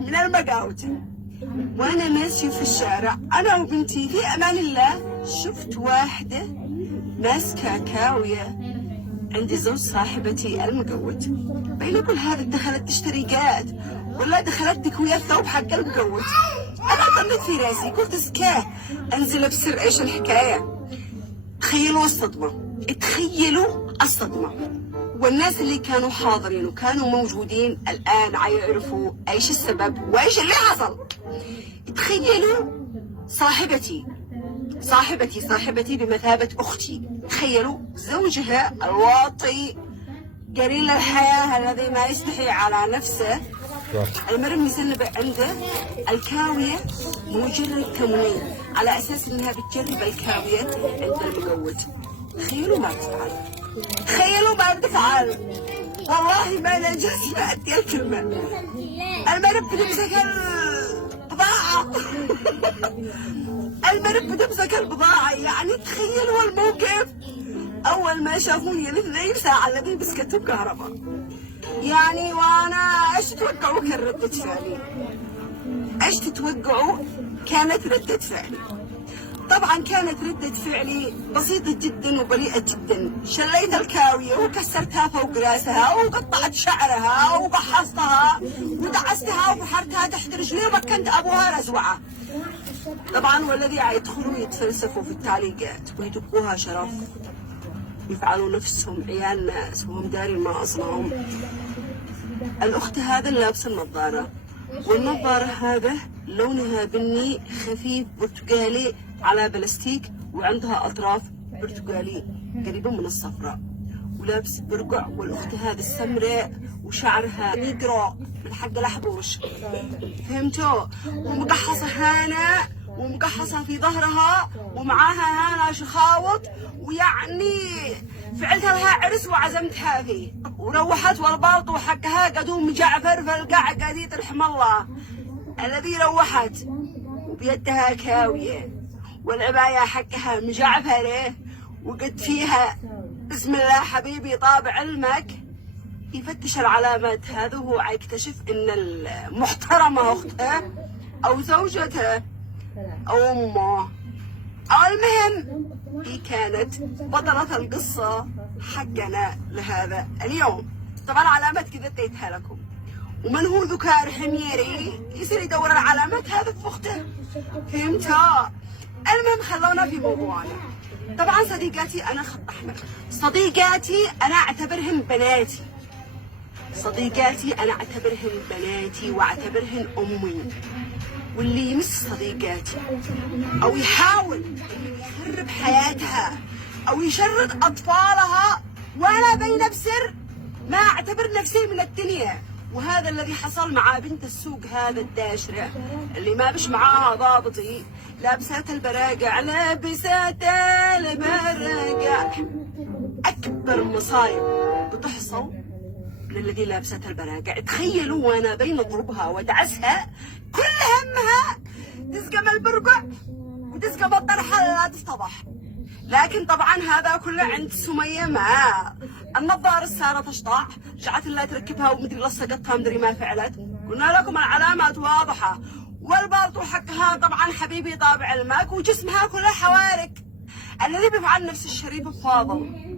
من المقاوتة وأنا ماشي في الشارع أنا وبنتي في أمان الله، شفت واحدة ماسكة كاوية عند زوج صاحبتي المقوت. بين أقول هذه دخلت تشتري قاد ولا دخلت تكوي الثوب حق المقوت. أنا ظنيت في راسي قلت اسكاه أنزل بسر إيش الحكاية. تخيلوا الصدمة، تخيلوا الصدمة. والناس اللي كانوا حاضرين وكانوا موجودين الآن عيعرفوا ايش السبب وايش اللي حصل. تخيلوا صاحبتي بمثابة أختي، تخيلوا زوجها الواطي قليل الحياة الذي ما يستحي على نفسه المرمي مسنبة عنده الكاوية مجرد تموين على أساس أنها بتجرب الكاوية عند المقوت. تخيلوا ما تفعل، والله ما نجز أدي الكلمة. المرب بتمسك البضاعة يعني تخيلوا الموقف. أول ما شافوني الاثنين ساعة الذي مسكتهم كهرباء يعني، وأنا إيش تتوقعوا كان ردة فعلي؟ كانت ردة فعلي؟ طبعا كانت ردة فعلي بسيطة جدا وبريئة جدا. شليت الكاوية وكسرتها فوق راسها وقطعت شعرها وبحصتها ودعستها وفحرتها تحت رجلي ومكنت أبوها رزوعة. طبعا والذي يدخلوا يتفلسفوا في التعليقات ويدقوها شرف، يفعلوا نفسهم عيال ناس وهم دارين ما أصلهم. الأخت هذا لابسة النظارة، والنظارة هذا لونها بني خفيف برتقالي على بلاستيك وعندها أطراف برتقالي قريبة من الصفراء، ولابس برقع. والأخت هذه السمراء وشعرها نيجرو من حق الأحبوش، فهمتوا؟ ومقحصة هنا ومقحصة في ظهرها ومعاها هنا شخاوط، ويعني فعلت لها عرس وعزمتها فيه. وروحت والبالطو حقها قدوم جعفر في القاع قديد رحم الله الذي روحت وبيدها كاوية والعباية حقها مجعفرة وقد فيها بسم الله حبيبي طابع علمك. يفتش العلامات هذا وهو يكتشف ان المحترمة اخته او زوجته او امه او المهم هي كانت بطلة القصة حقنا لهذا اليوم. طبعا علامات كذا اديتها لكم، ومن هو ذكار حميري يصير يدور العلامات هذا في اخته، فهمتها؟ المهم خلونا في موضوعنا. طبعا صديقاتي انا خط احمر، صديقاتي انا اعتبرهن بناتي، واعتبرهن امي. واللي يمس صديقاتي او يحاول يخرب حياتها او يشرد اطفالها وانا بين بسر ما اعتبر نفسي من الدنيا. وهذا الذي حصل مع بنت السوق هذا الداشرة اللي ما بش معاها ضابطي، لابسات البراقع. اكبر مصايب بتحصل للذي لابسات البراقع. تخيلوا وانا بين ضربها ودعسها كل همها تسقم البرقع وتسقم الطرحه لا تفتضح. لكن طبعا هذا كله عند سمية مع النظارة السارة تشطح، رجعت الله تركبها ومدري لصقتها مدري ما فعلت. قلنا لكم العلامات واضحة. والبالطو حقها طبعا حبيبي طابع الماك وجسمها كله حوارق. الذي بيفعل نفس الشريف الفاضل